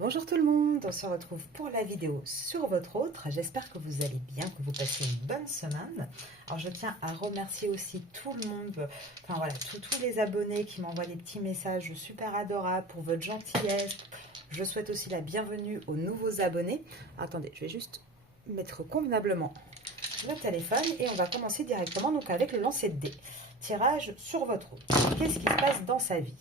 Bonjour tout le monde, on se retrouve pour la vidéo sur votre autre. J'espère que vous allez bien, que vous passez une bonne semaine. Alors je tiens à remercier aussi tout le monde, enfin voilà, tous les abonnés qui m'envoient des petits messages super adorables pour votre gentillesse. Je souhaite aussi la bienvenue aux nouveaux abonnés. Attendez, je vais juste mettre convenablement le téléphone et on va commencer directement donc avec le lancer de dés. Tirage sur votre autre. Qu'est-ce qui se passe dans sa vie?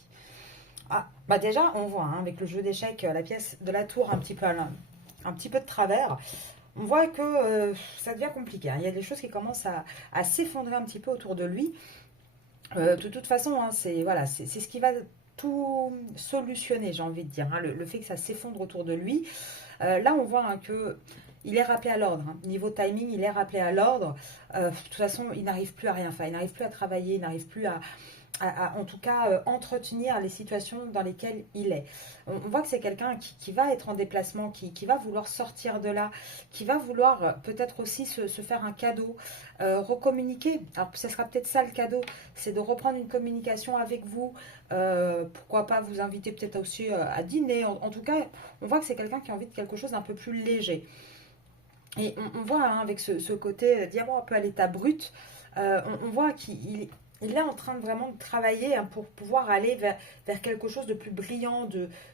Ah, bah déjà, on voit avec le jeu d'échecs, la pièce de la tour un petit peu, un petit peu de travers. On voit que ça devient compliqué. Il y a des choses qui commencent à s'effondrer un petit peu autour de lui. De toute façon, c'est voilà, c'est ce qui va tout solutionner, j'ai envie de dire. Le fait que ça s'effondre autour de lui. Là, on voit que il est rappelé à l'ordre. Niveau timing, il est rappelé à l'ordre. De toute façon, il n'arrive plus à rien faire. Il n'arrive plus à travailler. Il n'arrive plus en tout cas entretenir les situations dans lesquelles il est. On voit que c'est quelqu'un qui va être en déplacement, qui va vouloir sortir de là, qui va vouloir peut-être aussi se faire un cadeau, recommuniquer. Alors ce sera peut-être ça le cadeau, c'est de reprendre une communication avec vous, pourquoi pas vous inviter peut-être aussi à dîner. En tout cas, on voit que c'est quelqu'un qui a envie de quelque chose d'un peu plus léger. Et on voit avec ce côté diamant un peu à l'état brut, on voit qu'il il est en train de vraiment de travailler pour pouvoir aller vers quelque chose de plus brillant,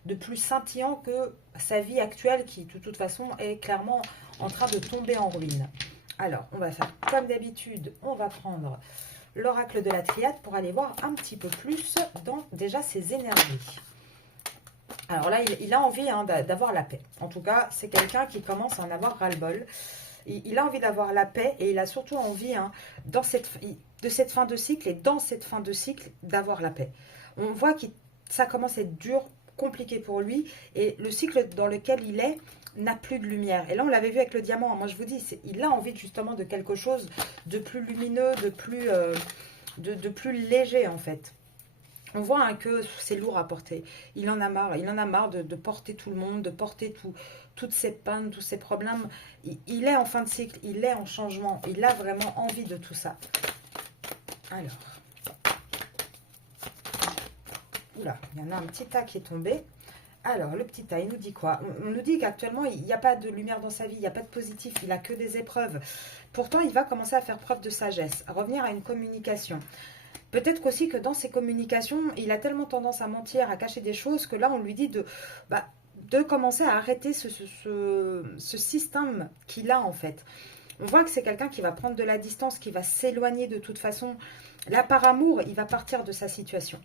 de plus scintillant que sa vie actuelle qui de toute façon est clairement en train de tomber en ruine. Alors, on va faire comme d'habitude, on va prendre l'oracle de la triade pour aller voir un petit peu plus dans déjà ses énergies. Alors là, il a envie d'avoir la paix. En tout cas, c'est quelqu'un qui commence à en avoir ras-le-bol. Il a envie d'avoir la paix et il a surtout envie, de cette fin de cycle et dans cette fin de cycle, d'avoir la paix. On voit que ça commence à être dur, compliqué pour lui et le cycle dans lequel il est n'a plus de lumière. Et là, on l'avait vu avec le diamant. Moi, je vous dis, il a envie justement de quelque chose de plus lumineux, de plus léger en fait. On voit que c'est lourd à porter. Il en a marre. Il en a marre de porter tout le monde, de porter toutes ses peines, tous ses problèmes. Il est en fin de cycle, il est en changement. Il a vraiment envie de tout ça. Alors. Oula, il y en a un petit tas qui est tombé. Alors, le petit tas, il nous dit quoi? On nous dit qu'actuellement, il n'y a pas de lumière dans sa vie, il n'y a pas de positif, il n'a que des épreuves. Pourtant, il va commencer à faire preuve de sagesse, à revenir à une communication. Peut-être aussi que dans ses communications, il a tellement tendance à mentir, à cacher des choses, que là, on lui dit de commencer à arrêter ce système qu'il a, en fait. On voit que c'est quelqu'un qui va prendre de la distance, qui va s'éloigner de toute façon. Là, par amour, il va partir de sa situation.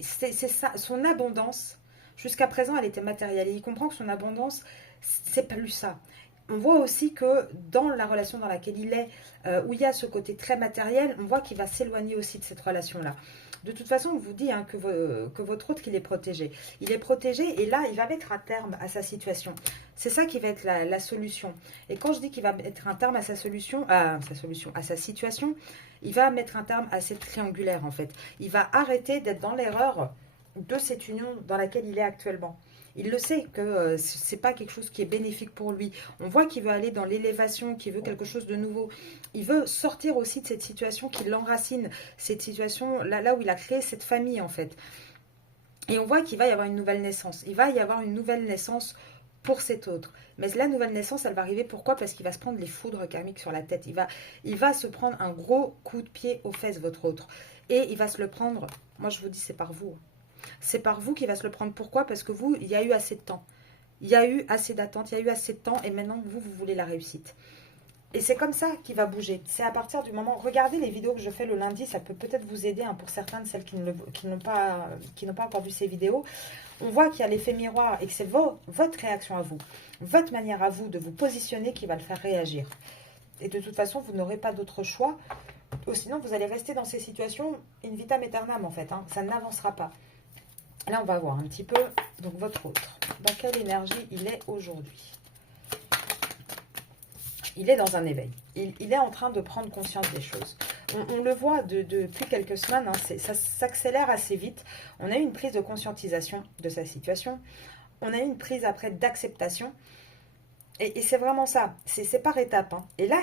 C'est ça, son abondance, jusqu'à présent, elle était matérielle. Et il comprend que son abondance, c'est plus ça. On voit aussi que dans la relation dans laquelle il est, où il y a ce côté très matériel, on voit qu'il va s'éloigner aussi de cette relation-là. De toute façon, on vous dit que votre autre, qu'il est protégé. Il est protégé et là, il va mettre un terme à sa situation. C'est ça qui va être la solution. Et quand je dis qu'il va mettre un terme à sa situation, il va mettre un terme à cette triangulaire en fait. Il va arrêter d'être dans l'erreur de cette union dans laquelle il est actuellement. Il le sait que c'est pas quelque chose qui est bénéfique pour lui. On voit qu'il veut aller dans l'élévation, qu'il veut quelque chose de nouveau. Il veut sortir aussi de cette situation qui l'enracine, cette situation là où il a créé cette famille en fait. Et on voit qu'il va y avoir une nouvelle naissance. Il va y avoir une nouvelle naissance pour cet autre. Mais la nouvelle naissance, elle va arriver pourquoi? Parce qu'il va se prendre les foudres karmiques sur la tête. Il va se prendre un gros coup de pied aux fesses, votre autre. Et il va se le prendre, moi je vous dis, c'est par vous. C'est par vous qu'il va se le prendre. Pourquoi? Parce que vous, il y a eu assez de temps. Il y a eu assez d'attente, il y a eu assez de temps et maintenant vous voulez la réussite. Et c'est comme ça qu'il va bouger. C'est à partir du moment... Regardez les vidéos que je fais le lundi, ça peut peut-être vous aider pour certaines de celles qui n'ont pas encore vu ces vidéos. On voit qu'il y a l'effet miroir et que c'est votre réaction à vous, votre manière à vous de vous positionner qui va le faire réagir. Et de toute façon, vous n'aurez pas d'autre choix. Ou sinon, vous allez rester dans ces situations in vitam aeternam en fait. Ça n'avancera pas. Là, on va voir un petit peu donc votre autre. Dans quelle énergie il est aujourd'hui? Il est dans un éveil. Il est en train de prendre conscience des choses. On le voit depuis quelques semaines, ça s'accélère assez vite. On a eu une prise de conscientisation de sa situation. On a eu une prise après d'acceptation. Et c'est vraiment ça. C'est par étapes. Et là,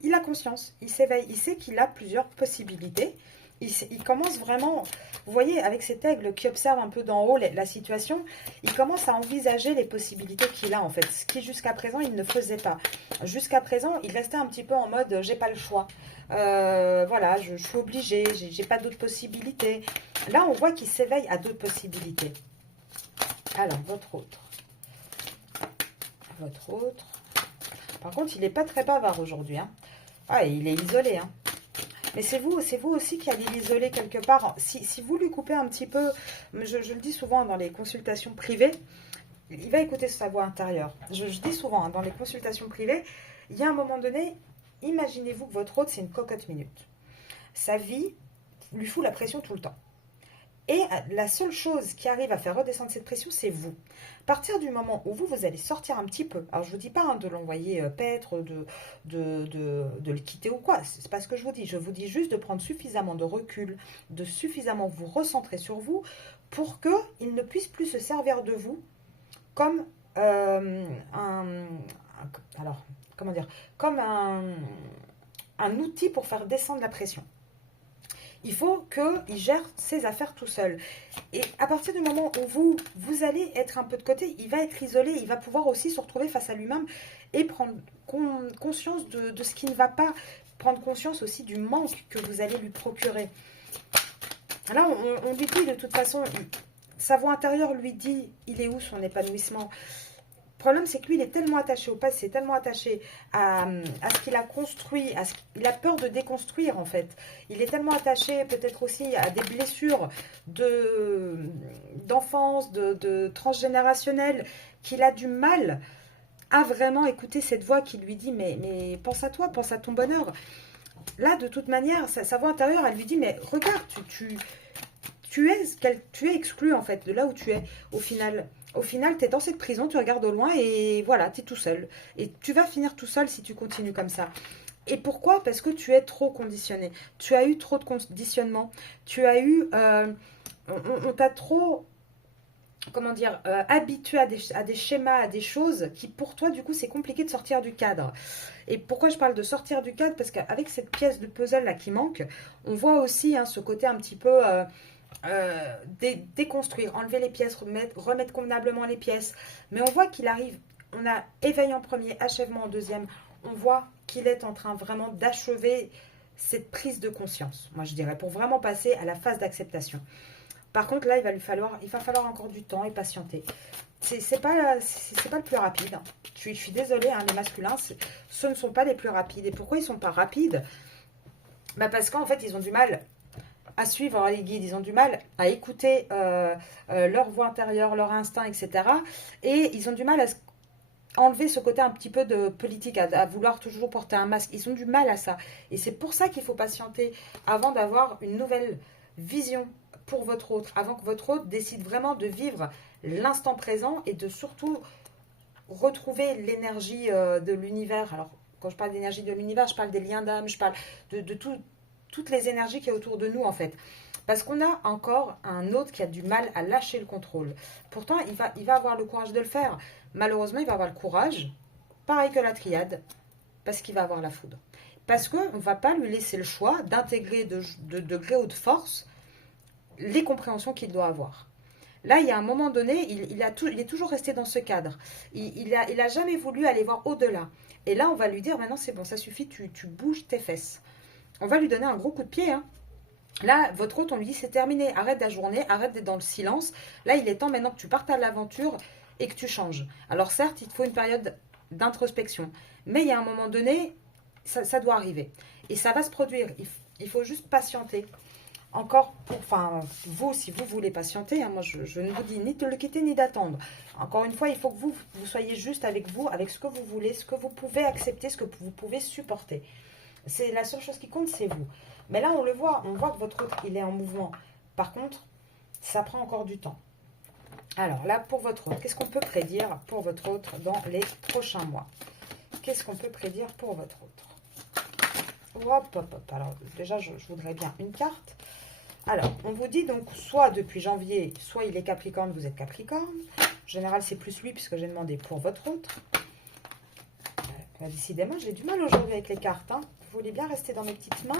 il a conscience. Il s'éveille. Il sait qu'il a plusieurs possibilités. il commence vraiment, vous voyez, avec cet aigle qui observe un peu d'en haut la situation, il commence à envisager les possibilités qu'il a en fait, ce qui jusqu'à présent il ne faisait pas. Jusqu'à présent, il restait un petit peu en mode j'ai pas le choix. Voilà, je suis obligée, j'ai pas d'autres possibilités. Là, on voit qu'il s'éveille à d'autres possibilités. Alors, votre autre. Votre autre. Par contre, il n'est pas très bavard aujourd'hui. Hein. Ah, et il est isolé. Hein. Mais c'est vous aussi qui allez l'isoler quelque part. Si vous lui coupez un petit peu, je le dis souvent dans les consultations privées, il va écouter sa voix intérieure. Je dis souvent, hein, dans les consultations privées, il y a un moment donné, imaginez-vous que votre hôte, c'est une cocotte minute. Sa vie lui fout la pression tout le temps. Et la seule chose qui arrive à faire redescendre cette pression, c'est vous. À partir du moment où vous allez sortir un petit peu, alors je ne vous dis pas hein, de l'envoyer paître, de le quitter ou quoi, c'est pas ce que je vous dis juste de prendre suffisamment de recul, de suffisamment vous recentrer sur vous pour qu'il ne puisse plus se servir de vous comme alors, comment dire, comme un outil pour faire descendre la pression. Il faut qu'il gère ses affaires tout seul. Et à partir du moment où vous allez être un peu de côté, il va être isolé, il va pouvoir aussi se retrouver face à lui-même et prendre conscience de ce qui ne va pas, prendre conscience aussi du manque que vous allez lui procurer. Là, on lui dit de toute façon, sa voix intérieure lui dit, il est où son épanouissement ? Le problème, c'est que lui, il est tellement attaché au passé, tellement attaché à ce qu'il a construit, il a peur de déconstruire, en fait. Il est tellement attaché, peut-être aussi, à des blessures d'enfance, de transgénérationnelles, qu'il a du mal à vraiment écouter cette voix qui lui dit, mais pense à toi, pense à ton bonheur. Là, de toute manière, sa voix intérieure, elle lui dit, mais regarde, tu es exclu, en fait, de là où tu es, au final. Au final, tu es dans cette prison, tu regardes au loin et voilà, tu es tout seul. Et tu vas finir tout seul si tu continues comme ça. Et pourquoi? Parce que tu es trop conditionné. Tu as eu trop de conditionnement. Tu as eu... on t'a trop... Comment dire, habitué à des schémas, à des choses qui pour toi du coup c'est compliqué de sortir du cadre. Et pourquoi je parle de sortir du cadre? Parce qu'avec cette pièce de puzzle là qui manque, on voit aussi hein, ce côté un petit peu... déconstruire, enlever les pièces, remettre convenablement les pièces. Mais on voit qu'il arrive, on a éveil en premier, achèvement en deuxième. On voit qu'il est en train vraiment d'achever cette prise de conscience, moi je dirais, pour vraiment passer à la phase d'acceptation. Par contre, là, il va falloir encore du temps et patienter. C'est pas le plus rapide. Hein. Je suis désolée, hein, les masculins, ce ne sont pas les plus rapides. Et pourquoi ils ne sont pas rapides? Parce qu'en fait, ils ont du mal à suivre les guides, ils ont du mal à écouter leur voix intérieure, leur instinct, etc. Et ils ont du mal à enlever ce côté un petit peu de politique, à vouloir toujours porter un masque. Ils ont du mal à ça. Et c'est pour ça qu'il faut patienter avant d'avoir une nouvelle vision pour votre hôte, avant que votre hôte décide vraiment de vivre l'instant présent et de surtout retrouver l'énergie de l'univers. Alors, quand je parle d'énergie de l'univers, je parle des liens d'âme, je parle de toutes les énergies qui est autour de nous en fait. Parce qu'on a encore un autre qui a du mal à lâcher le contrôle. Pourtant, il va avoir le courage de le faire. Malheureusement, il va avoir le courage, pareil que la triade, parce qu'il va avoir la foudre. Parce qu'on ne va pas lui laisser le choix d'intégrer de degré ou de force les compréhensions qu'il doit avoir. Là, il y a un moment donné, il est toujours resté dans ce cadre. Il a jamais voulu aller voir au-delà. Et là, on va lui dire, maintenant c'est bon, ça suffit, tu bouges tes fesses. On va lui donner un gros coup de pied. Hein. Là, votre hôte, on lui dit, c'est terminé, arrête d'ajourner, arrête d'être dans le silence. Là, il est temps maintenant que tu partes à l'aventure et que tu changes. Alors certes, il te faut une période d'introspection. Mais il y a un moment donné, ça doit arriver. Et ça va se produire. Il faut juste patienter. Encore, enfin, vous, si vous voulez patienter, hein, moi je ne vous dis ni de le quitter ni d'attendre. Encore une fois, il faut que vous soyez juste avec vous, avec ce que vous voulez, ce que vous pouvez accepter, ce que vous pouvez supporter. C'est la seule chose qui compte, c'est vous. Mais là, on le voit, on voit que votre autre, il est en mouvement. Par contre, ça prend encore du temps. Alors là, pour votre autre, qu'est-ce qu'on peut prédire pour votre autre dans les prochains mois? Qu'est-ce qu'on peut prédire pour votre autre? Hop, hop, hop. Alors déjà, je voudrais bien une carte. Alors, on vous dit donc, soit depuis janvier, soit il est Capricorne, vous êtes Capricorne. En général, c'est plus lui, puisque j'ai demandé pour votre autre. Décidément, j'ai du mal aujourd'hui avec les cartes. Hein. Vous voulez bien rester dans mes petites mains?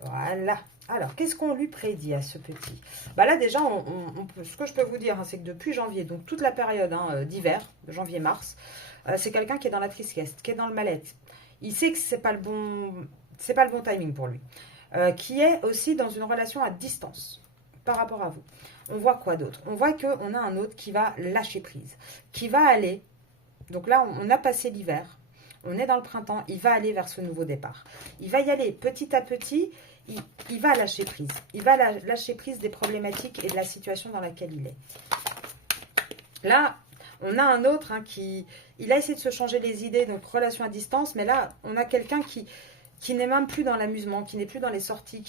Voilà. Alors, qu'est-ce qu'on lui prédit à ce petit? Bah là, déjà, ce que je peux vous dire, hein, c'est que depuis janvier, donc toute la période d'hiver, de janvier-mars, c'est quelqu'un qui est dans la tristesse, qui est dans le mal-être. Il sait que c'est pas le bon timing pour lui. Qui est aussi dans une relation à distance par rapport à vous. On voit quoi d'autre? On voit qu'on a un autre qui va lâcher prise, qui va aller. Donc là, on a passé l'hiver, on est dans le printemps, il va aller vers ce nouveau départ. Il va y aller petit à petit, il va lâcher prise. Il va lâcher prise des problématiques et de la situation dans laquelle il est. Là, on a un autre il a essayé de se changer les idées, donc relation à distance, mais là, on a quelqu'un qui n'est même plus dans l'amusement, qui n'est plus dans les sorties,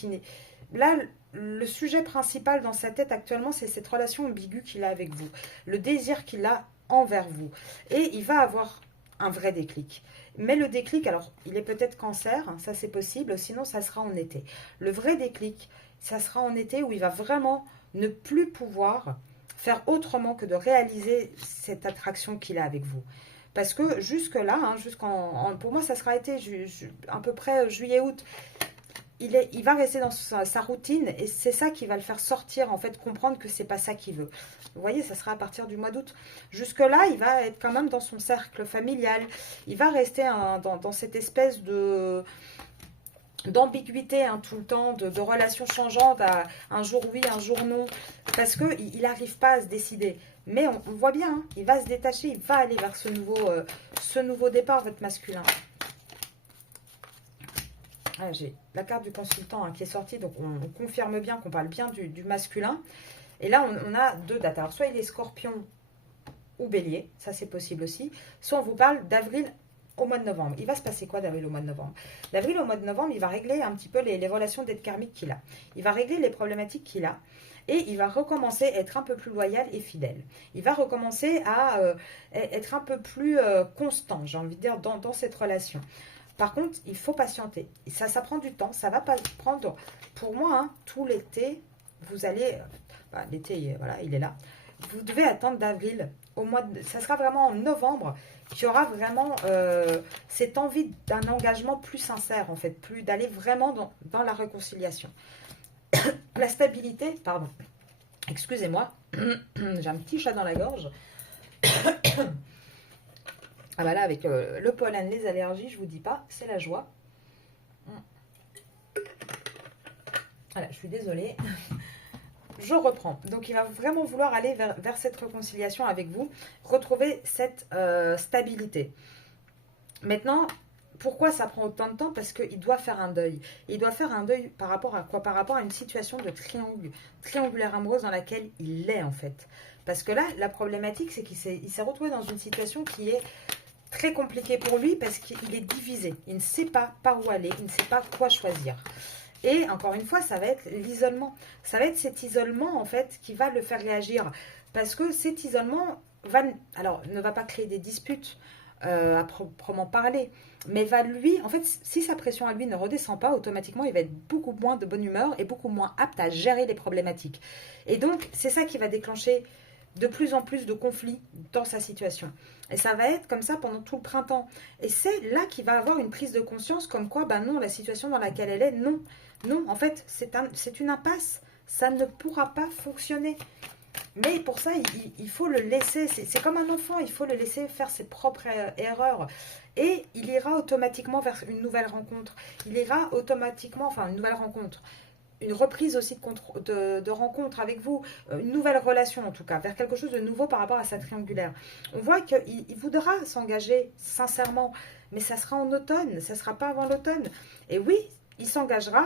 Là, le sujet principal dans sa tête actuellement, c'est cette relation ambiguë qu'il a avec vous, le désir qu'il a envers vous. Et il va avoir un vrai déclic. Mais le déclic, alors, il est peut-être cancer, hein, ça c'est possible, sinon ça sera en été. Le vrai déclic, ça sera en été où il va vraiment ne plus pouvoir faire autrement que de réaliser cette attraction qu'il a avec vous. Parce que jusque-là, hein, pour moi, ça sera été à peu près juillet-août. Il va rester dans sa routine et c'est ça qui va le faire sortir, en fait, comprendre que c'est pas ça qu'il veut. Vous voyez, ça sera à partir du mois d'août. Jusque-là, il va être quand même dans son cercle familial. Il va rester dans cette espèce d'ambiguïté tout le temps, de relations changeantes, à un jour oui, un jour non, parce qu'il n'arrive pas à se décider. Mais on voit bien, hein, il va se détacher, il va aller vers ce nouveau départ, votre masculin. Ah, j'ai la carte du consultant qui est sortie, donc on confirme bien qu'on parle bien du masculin. Et là, on a deux dates. Alors, soit il est scorpion ou bélier, ça c'est possible aussi. Soit on vous parle d'avril au mois de novembre. Il va se passer quoi d'avril au mois de novembre? D'avril au mois de novembre, il va régler un petit peu les relations d'aide karmique qu'il a. Il va régler les problématiques qu'il a. Et il va recommencer à être un peu plus loyal et fidèle. Il va recommencer à être un peu plus constant, j'ai envie de dire, dans cette relation. Par contre, il faut patienter. Ça prend du temps. Ça va pas prendre, pour moi, hein, tout l'été, vous allez... l'été, voilà, il est là. Vous devez attendre d'avril. Ça sera vraiment en novembre qu'il y aura vraiment cette envie d'un engagement plus sincère, en fait, d'aller vraiment dans la réconciliation. La stabilité, pardon, excusez-moi, j'ai un petit chat dans la gorge. Ah bah là, avec le pollen, les allergies, je vous dis pas, c'est la joie. Voilà, je suis désolée. Je reprends. Donc, il va vraiment vouloir aller vers cette réconciliation avec vous, retrouver cette stabilité. Maintenant, pourquoi ça prend autant de temps? Parce qu'il doit faire un deuil. Il doit faire un deuil par rapport à quoi? Par rapport à une situation de triangulaire amoureuse dans laquelle il est, en fait. Parce que là, la problématique, c'est qu'il s'est retrouvé dans une situation qui est très compliquée pour lui parce qu'il est divisé. Il ne sait pas par où aller, il ne sait pas quoi choisir. Et encore une fois, ça va être l'isolement. Ça va être cet isolement, en fait, qui va le faire réagir. Parce que cet isolement ne va pas créer des disputes à proprement parler, mais va lui, en fait, si sa pression à lui ne redescend pas, automatiquement, il va être beaucoup moins de bonne humeur et beaucoup moins apte à gérer les problématiques. Et donc, c'est ça qui va déclencher de plus en plus de conflits dans sa situation. Et ça va être comme ça pendant tout le printemps. Et c'est là qu'il va avoir une prise de conscience comme quoi, ben non, la situation dans laquelle elle est, non. Non, en fait, c'est une impasse. Ça ne pourra pas fonctionner. Mais pour ça, il faut le laisser. C'est comme un enfant, il faut le laisser faire ses propres erreurs. Et il ira automatiquement vers une nouvelle rencontre. Il ira automatiquement, enfin, une nouvelle rencontre. Une reprise aussi de rencontre avec vous, une nouvelle relation en tout cas, vers quelque chose de nouveau par rapport à sa triangulaire. On voit qu'il voudra s'engager sincèrement, mais ça sera en automne, ça ne sera pas avant l'automne. Et oui, il s'engagera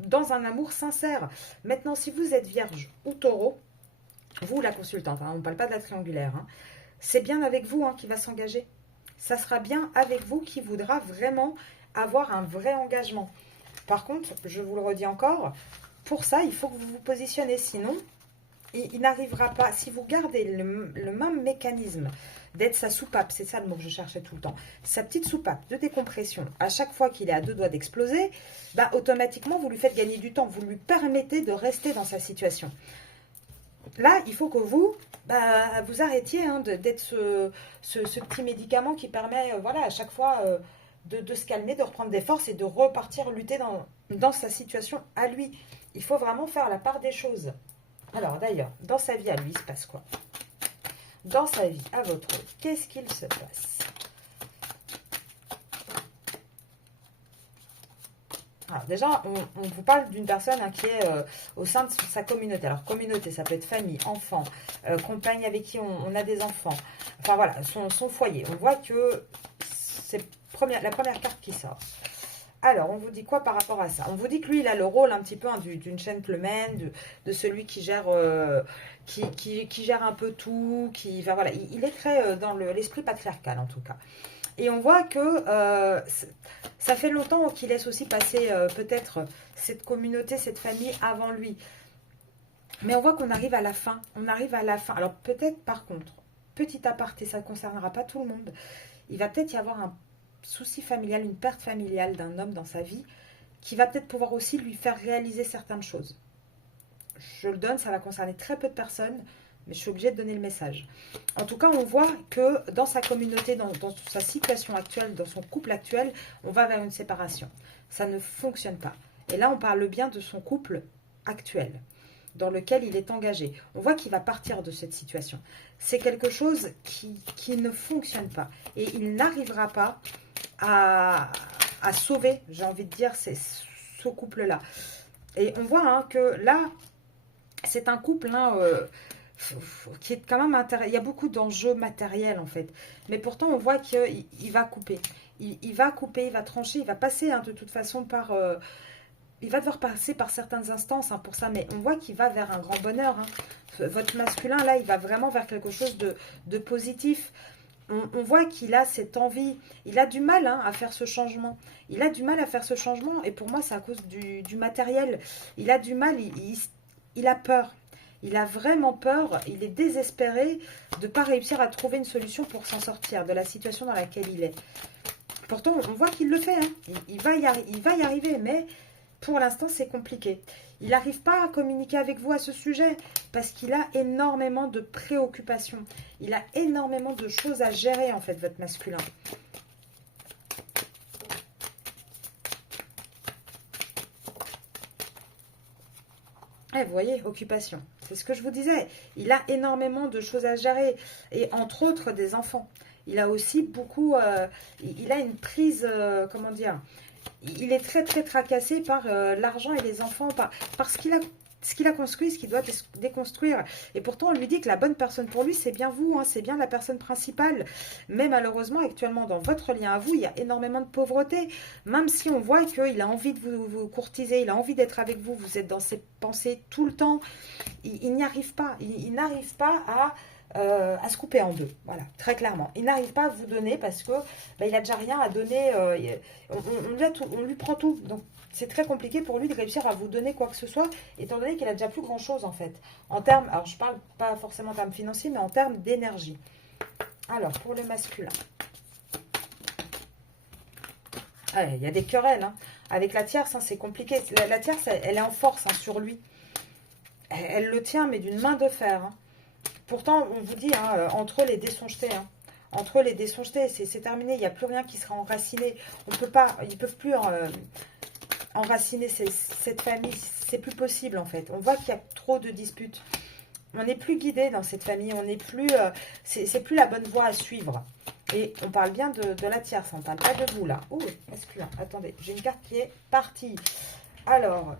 dans un amour sincère. Maintenant, si vous êtes vierge ou taureau, vous la consultante, on ne parle pas de la triangulaire, c'est bien avec vous qui va s'engager. Ça sera bien avec vous qui voudra vraiment avoir un vrai engagement. Par contre, je vous le redis encore, pour ça, il faut que vous vous positionnez. Sinon, il n'arrivera pas. Si vous gardez le même mécanisme d'être sa soupape, c'est ça le mot que je cherchais tout le temps, sa petite soupape de décompression, à chaque fois qu'il est à deux doigts d'exploser, automatiquement, vous lui faites gagner du temps. Vous lui permettez de rester dans sa situation. Là, il faut que vous arrêtiez d'être ce petit médicament qui permet, à chaque fois... de se calmer, de reprendre des forces et de repartir lutter dans sa situation à lui. Il faut vraiment faire la part des choses. Alors d'ailleurs, dans sa vie à lui, il se passe quoi? Dans sa vie à votre autre, qu'est-ce qu'il se passe? Alors déjà, on vous parle d'une personne qui est au sein de sa communauté. Alors communauté, ça peut être famille, enfant, compagne avec qui on a des enfants. Enfin voilà, son foyer. On voit que c'est la première carte qui sort. Alors, on vous dit quoi par rapport à ça? On vous dit que lui, il a le rôle un petit peu d'une gentleman, de celui qui gère, qui gère un peu tout, enfin, voilà, il est très dans l'esprit patriarcal en tout cas. Et on voit que ça fait longtemps qu'il laisse aussi passer peut-être cette communauté, cette famille avant lui. Mais on voit qu'on arrive à la fin. On arrive à la fin. Alors peut-être par contre, petit aparté, ça ne concernera pas tout le monde. Il va peut-être y avoir un souci familial, une perte familiale d'un homme dans sa vie qui va peut-être pouvoir aussi lui faire réaliser certaines choses. Je le donne, ça va concerner très peu de personnes, mais je suis obligée de donner le message. En tout cas, on voit que dans sa communauté, dans sa situation actuelle, dans son couple actuel, on va vers une séparation. Ça ne fonctionne pas. Et là, on parle bien de son couple actuel, dans lequel il est engagé. On voit qu'il va partir de cette situation. C'est quelque chose qui ne fonctionne pas. Et il n'arrivera pas à sauver, j'ai envie de dire, ce couple-là. Et on voit que là, c'est un couple qui est quand même il y a beaucoup d'enjeux matériels en fait. Mais pourtant, on voit qu'il va couper. Il va couper, il va trancher, il va passer de toute façon par... il va devoir passer par certaines instances pour ça, mais on voit qu'il va vers un grand bonheur. Votre masculin, là, il va vraiment vers quelque chose de positif. On voit qu'il a cette envie, il a du mal à faire ce changement. Il a du mal à faire ce changement, et pour moi, c'est à cause du matériel. Il a du mal, il a peur. Il a vraiment peur, il est désespéré de ne pas réussir à trouver une solution pour s'en sortir de la situation dans laquelle il est. Pourtant, on voit qu'il le fait. Il va y arriver, mais pour l'instant, c'est compliqué. Il n'arrive pas à communiquer avec vous à ce sujet parce qu'il a énormément de préoccupations. Il a énormément de choses à gérer, en fait, votre masculin. Vous voyez, occupation. C'est ce que je vous disais. Il a énormément de choses à gérer. Et entre autres, des enfants. Il a aussi beaucoup... il a une prise... comment dire? Il est très très tracassé par l'argent et les enfants, par ce qu'il a construit, ce qu'il doit déconstruire. Et pourtant, on lui dit que la bonne personne pour lui, c'est bien vous, c'est bien la personne principale. Mais malheureusement, actuellement, dans votre lien à vous, il y a énormément de pauvreté. Même si on voit qu'il a envie de vous courtiser, il a envie d'être avec vous, vous êtes dans ses pensées tout le temps, il n'y arrive pas. Il n'arrive pas à se couper en deux, voilà, très clairement. Il n'arrive pas à vous donner parce que il a déjà rien à donner, on lui prend tout, donc c'est très compliqué pour lui de réussir à vous donner quoi que ce soit, étant donné qu'il a déjà plus grand chose en fait, en termes, alors je parle pas forcément en termes financiers, mais en termes d'énergie. Alors, pour le masculin, il y a des querelles, avec la tierce, c'est compliqué, la tierce, elle est en force sur lui, elle le tient, mais d'une main de fer, Pourtant, on vous dit, entre eux, les dés sont jetés. Entre eux, les dés sont jetés. C'est terminé. Il n'y a plus rien qui sera enraciné. On peut pas, ils ne peuvent plus enraciner cette famille. C'est plus possible, en fait. On voit qu'il y a trop de disputes. On n'est plus guidé dans cette famille. On n'est plus... c'est plus la bonne voie à suivre. Et on parle bien de la tierce. On ne parle pas de vous, là. Oh, masculin. Attendez, j'ai une carte qui est partie. Alors...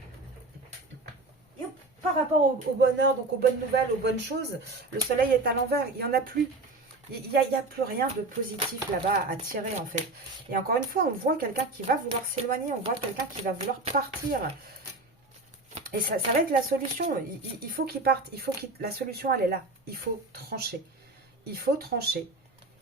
Par rapport au bonheur, donc aux bonnes nouvelles, aux bonnes choses, le soleil est à l'envers, il n'y en a plus. Il n'y a plus rien de positif là-bas à tirer en fait. Et encore une fois, on voit quelqu'un qui va vouloir s'éloigner, on voit quelqu'un qui va vouloir partir. Et ça va être la solution, il faut qu'il parte, la solution elle est là, il faut trancher. Il faut trancher.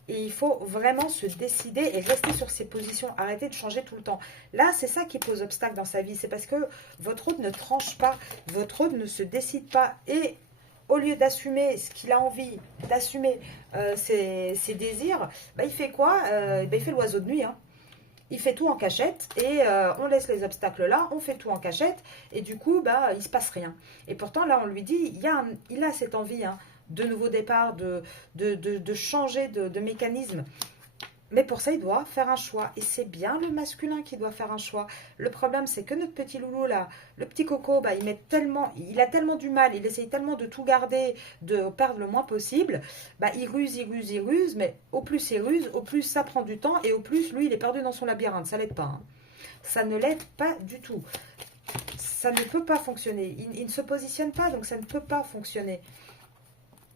Et il faut vraiment se décider et rester sur ses positions. Arrêter de changer tout le temps. Là, c'est ça qui pose obstacle dans sa vie. C'est parce que votre hôte ne tranche pas. Votre hôte ne se décide pas. Et au lieu d'assumer ce qu'il a envie, d'assumer ses désirs, il fait quoi? Il fait l'oiseau de nuit. Il fait tout en cachette. Et on laisse les obstacles là. On fait tout en cachette. Et du coup, il ne se passe rien. Et pourtant, là, on lui dit, il a cette envie, de nouveau départ, de changer de mécanisme. Mais pour ça, il doit faire un choix. Et c'est bien le masculin qui doit faire un choix. Le problème, c'est que notre petit loulou, là, le petit coco, bah, il a tellement du mal, il essaye tellement de tout garder, de perdre le moins possible. Bah, il ruse, il ruse, il ruse, mais au plus il ruse, au plus ça prend du temps, et au plus, lui, il est perdu dans son labyrinthe. Ça l'aide pas, hein. Ça ne l'aide pas du tout. Ça ne peut pas fonctionner. Il ne se positionne pas, donc ça ne peut pas fonctionner.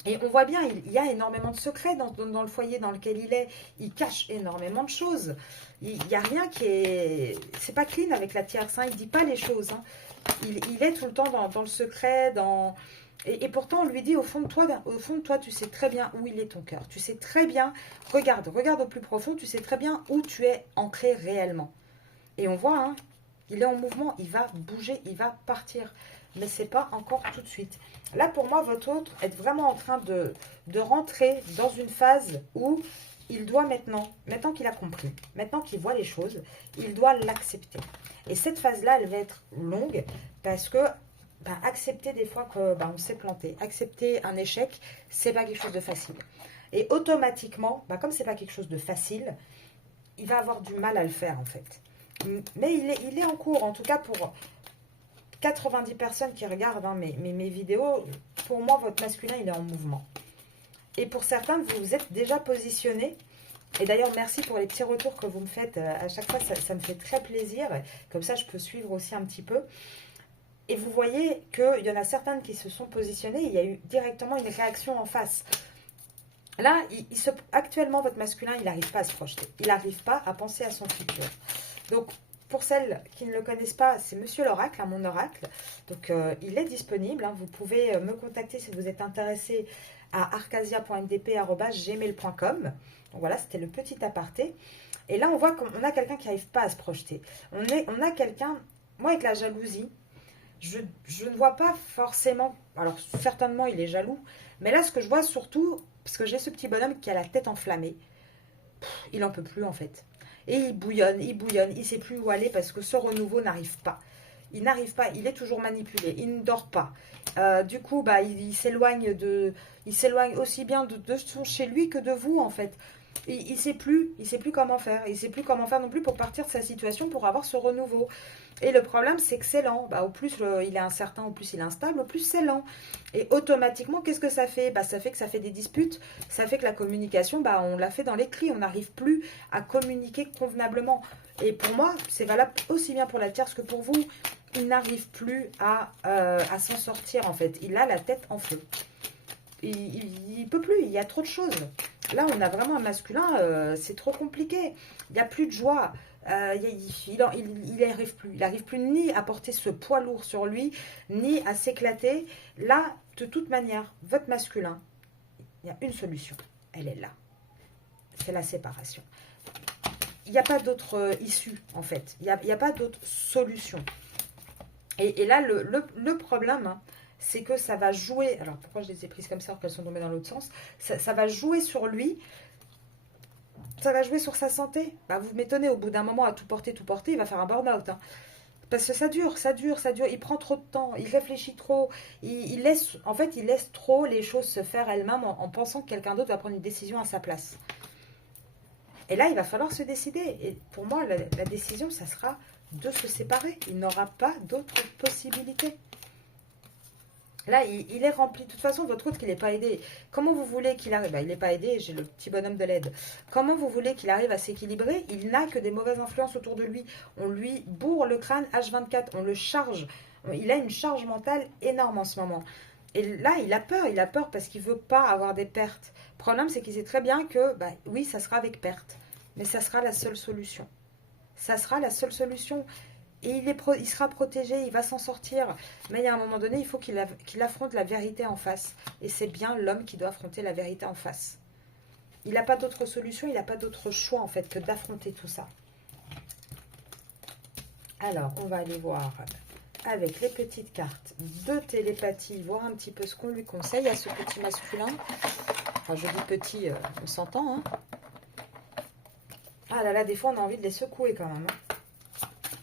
Et on voit bien, il y a énormément de secrets dans le foyer dans lequel il est. Il cache énormément de choses. Il n'y a rien qui est... C'est pas clean avec la tierce, hein. Il ne dit pas les choses, hein. Il est tout le temps dans le secret, dans... Et pourtant, on lui dit, au fond de toi, tu sais très bien où il est ton cœur. Tu sais très bien, regarde au plus profond, tu sais très bien où tu es ancré réellement. Et on voit, hein, il est en mouvement, il va bouger, il va partir. Mais c'est pas encore tout de suite. Là, pour moi, votre autre est vraiment en train de rentrer dans une phase où il doit maintenant qu'il a compris, maintenant qu'il voit les choses, il doit l'accepter. Et cette phase-là, elle va être longue parce que accepter des fois que on s'est planté, accepter un échec, c'est pas quelque chose de facile. Et automatiquement, comme c'est pas quelque chose de facile, il va avoir du mal à le faire en fait. Mais il est en cours, en tout cas pour 90 personnes qui regardent, hein, mes vidéos. Pour moi, votre masculin, il est en mouvement. Et pour certains, vous vous êtes déjà positionné. Et d'ailleurs, merci pour les petits retours que vous me faites. À chaque fois, ça me fait très plaisir. Comme ça, je peux suivre aussi un petit peu. Et vous voyez qu'il y en a certaines qui se sont positionnées. Il y a eu directement une réaction en face. Là, actuellement, votre masculin, il n'arrive pas à se projeter. Il n'arrive pas à penser à son futur. Donc, pour celles qui ne le connaissent pas, c'est Monsieur l'Oracle, mon oracle. Donc, il est disponible, hein. Vous pouvez me contacter si vous êtes intéressé à arcasia.mdp@gmail.com. Donc, voilà, c'était le petit aparté. Et là, on voit qu'on a quelqu'un qui n'arrive pas à se projeter. On a quelqu'un, moi, avec la jalousie, je ne vois pas forcément... Alors, certainement, il est jaloux. Mais là, ce que je vois surtout, parce que j'ai ce petit bonhomme qui a la tête enflammée, il n'en peut plus, en fait. Et il bouillonne, il ne sait plus où aller parce que ce renouveau n'arrive pas. Il n'arrive pas, il est toujours manipulé, il ne dort pas. Du coup, il s'éloigne aussi bien de son chez lui que de vous, en fait. Il sait plus comment faire. Il sait plus comment faire non plus pour partir de sa situation, pour avoir ce renouveau. Et le problème, c'est que c'est lent. Au plus il est incertain, au plus il est instable, au plus c'est lent. Et automatiquement, qu'est-ce que ça fait? Ça fait que ça fait des disputes. Ça fait que la communication, on l'a fait dans l'écrit. On n'arrive plus à communiquer convenablement. Et pour moi, c'est valable aussi bien pour la tierce que pour vous. Il n'arrive plus à s'en sortir, en fait. Il a la tête en feu. Il peut plus, il y a trop de choses. Là, on a vraiment un masculin, c'est trop compliqué. Il n'y a plus de joie. Il n'arrive plus. Il n'arrive plus ni à porter ce poids lourd sur lui, ni à s'éclater. Là, de toute manière, votre masculin, il y a une solution. Elle est là. C'est la séparation. Il n'y a pas d'autre issue, en fait. Il n'y a pas d'autre solution. Et là, le problème, hein, c'est que ça va jouer... Alors, pourquoi je les ai prises comme ça alors qu'elles sont tombées dans l'autre sens? Ça va jouer sur lui. Ça va jouer sur sa santé. Vous m'étonnez, au bout d'un moment, à tout porter, il va faire un burn-out. Hein. Parce que ça dure. Il prend trop de temps, il réfléchit trop. Il laisse trop les choses se faire elles-mêmes en pensant que quelqu'un d'autre va prendre une décision à sa place. Et là, il va falloir se décider. Et pour moi, la décision, ça sera de se séparer. Il n'aura pas d'autre possibilité. Là, il est rempli. De toute façon, votre autre, il n'est pas aidé. Comment vous voulez qu'il arrive? Il n'est pas aidé, j'ai le petit bonhomme de l'aide. Comment vous voulez qu'il arrive à s'équilibrer? Il n'a que des mauvaises influences autour de lui. On lui bourre le crâne H24, on le charge. Il a une charge mentale énorme en ce moment. Et là, il a peur parce qu'il ne veut pas avoir des pertes. Le problème, c'est qu'il sait très bien que, oui, ça sera avec perte. Mais ça sera la seule solution. Ça sera la seule solution. Et il sera protégé, il va s'en sortir. Mais il y a un moment donné, il faut qu'il affronte la vérité en face. Et c'est bien l'homme qui doit affronter la vérité en face. Il n'a pas d'autre solution, il n'a pas d'autre choix en fait que d'affronter tout ça. Alors, on va aller voir avec les petites cartes de télépathie, voir un petit peu ce qu'on lui conseille à ce petit masculin. Enfin, je dis petit, on s'entend. Hein. Ah là là, des fois, on a envie de les secouer quand même. Hein.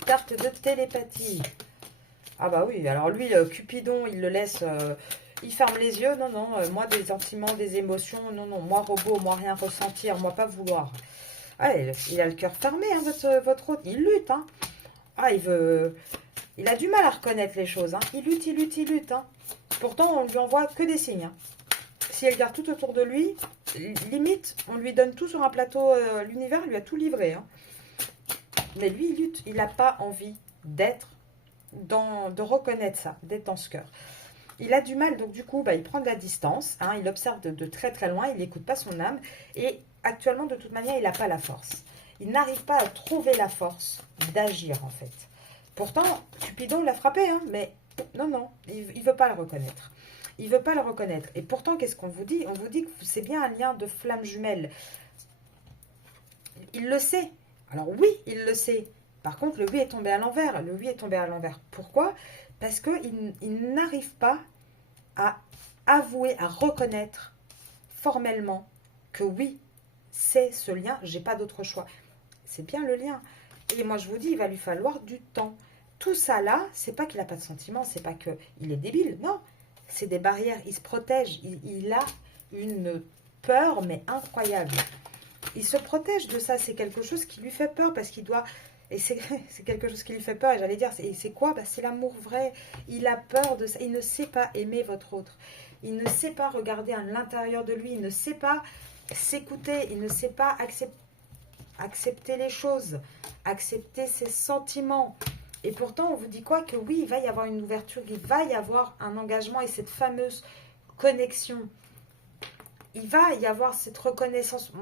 Carte de télépathie. Ah bah oui, alors lui, Cupidon, il le laisse... il ferme les yeux. Non, moi, des sentiments, des émotions. Non, moi, robot, moi, rien ressentir. Moi, pas vouloir. Ah, il a le cœur fermé, hein, votre hôte. Il lutte, hein. Ah, il a du mal à reconnaître les choses, hein. Il lutte, il lutte, il lutte, hein. Pourtant, on lui envoie que des signes, hein. Si elle garde tout autour de lui, limite, on lui donne tout sur un plateau, l'univers lui a tout livré, hein. Mais lui, il lutte. Il n'a pas envie d'être de reconnaître ça, d'être dans ce cœur. Il a du mal, donc du coup, il prend de la distance, hein, il observe de très très loin, il n'écoute pas son âme, et actuellement, de toute manière, il n'a pas la force. Il n'arrive pas à trouver la force d'agir, en fait. Pourtant, Cupidon l'a frappé, hein, mais non, il ne veut pas le reconnaître. Il ne veut pas le reconnaître. Et pourtant, qu'est-ce qu'on vous dit? On vous dit que c'est bien un lien de flamme jumelle. Il le sait. Alors oui, il le sait. Par contre, le oui est tombé à l'envers. Le oui est tombé à l'envers. Pourquoi? Parce qu'il n'arrive pas à avouer, à reconnaître formellement que oui, c'est ce lien, j'ai pas d'autre choix. C'est bien le lien. Et moi, je vous dis, il va lui falloir du temps. Tout ça là, c'est pas qu'il n'a pas de sentiments, c'est pas qu'il est débile, non. C'est des barrières, il se protège. Il a une peur, mais incroyable. Il se protège de ça, c'est quelque chose qui lui fait peur parce qu'il doit... Et c'est quelque chose qui lui fait peur, et j'allais dire, c'est quoi? C'est l'amour vrai. Il a peur de ça, il ne sait pas aimer votre autre. Il ne sait pas regarder à l'intérieur de lui, il ne sait pas s'écouter, il ne sait pas accepter les choses, accepter ses sentiments. Et pourtant, on vous dit quoi? Que oui, il va y avoir une ouverture, il va y avoir un engagement et cette fameuse connexion. Il va y avoir cette reconnaissance.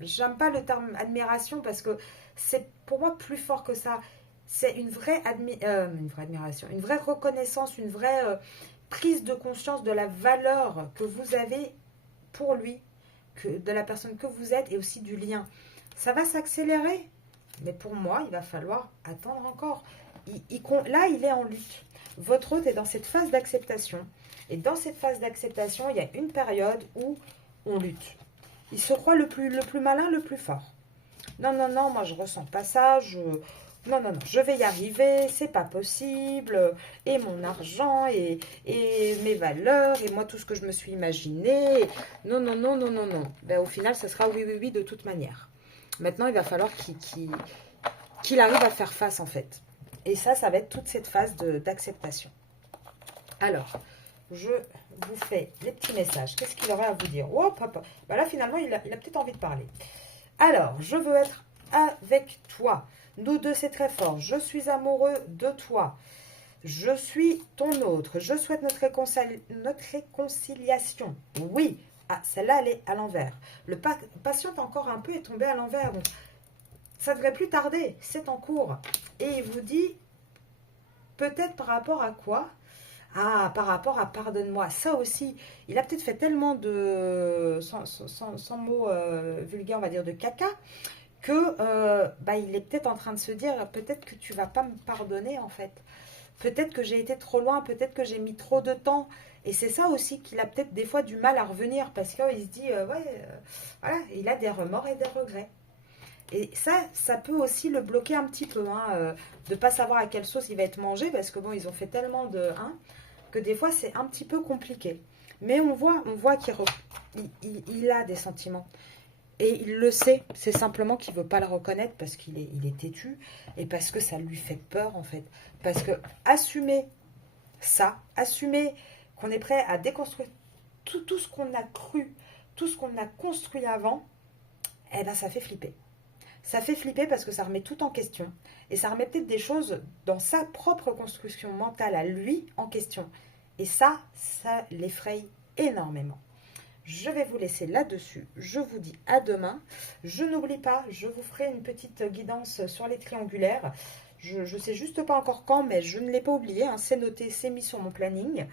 J'aime pas le terme admiration parce que c'est pour moi plus fort que ça. C'est une vraie admiration, une vraie reconnaissance, une vraie prise de conscience de la valeur que vous avez pour lui, de la personne que vous êtes et aussi du lien. Ça va s'accélérer, mais pour moi, il va falloir attendre encore. Là, il est en lutte. Votre hôte est dans cette phase d'acceptation. Et dans cette phase d'acceptation, il y a une période où on lutte. Il se croit le plus malin, le plus fort. Non, moi je ressens pas ça, non, je vais y arriver, c'est pas possible, et mon argent, et mes valeurs, et moi tout ce que je me suis imaginé, non. Au final, ça sera oui, de toute manière. Maintenant, il va falloir qu'il arrive à faire face, en fait. Et ça va être toute cette phase d'acceptation. Alors, je vous fais les petits messages. Qu'est-ce qu'il aurait à vous dire? Oh, papa. Là, finalement, il a peut-être envie de parler. Alors, je veux être avec toi. Nous deux, c'est très fort. Je suis amoureux de toi. Je suis ton autre. Je souhaite notre réconciliation. Oui. Ah, celle-là, elle est à l'envers. Le patient encore un peu est tombé à l'envers. Donc, ça ne devrait plus tarder. C'est en cours. Et il vous dit, peut-être par rapport à quoi? Ah, par rapport à pardonne-moi. Ça aussi, il a peut-être fait tellement de, sans mots vulgaires, on va dire, de caca, que il est peut-être en train de se dire, peut-être que tu vas pas me pardonner, en fait. Peut-être que j'ai été trop loin, peut-être que j'ai mis trop de temps. Et c'est ça aussi qu'il a peut-être des fois du mal à revenir, parce qu'il se dit, voilà, il a des remords et des regrets. Et ça peut aussi le bloquer un petit peu, de ne pas savoir à quelle sauce il va être mangé, parce que bon, ils ont fait tellement de... que des fois, c'est un petit peu compliqué. Mais on voit qu'il a des sentiments. Et il le sait, c'est simplement qu'il ne veut pas le reconnaître parce qu'il est têtu et parce que ça lui fait peur, en fait. Parce que assumer ça, assumer qu'on est prêt à déconstruire tout ce qu'on a cru, tout ce qu'on a construit avant, ça fait flipper. Ça fait flipper parce que ça remet tout en question. Et ça remet peut-être des choses dans sa propre construction mentale à lui en question. Et ça l'effraie énormément. Je vais vous laisser là-dessus. Je vous dis à demain. Je n'oublie pas, je vous ferai une petite guidance sur les triangulaires. Je ne sais juste pas encore quand, mais je ne l'ai pas oublié. C'est noté, c'est mis sur mon planning.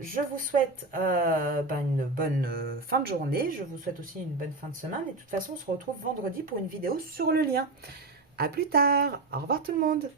Je vous souhaite une bonne fin de journée. Je vous souhaite aussi une bonne fin de semaine. Et de toute façon, on se retrouve vendredi pour une vidéo sur le lien. À plus tard. Au revoir tout le monde.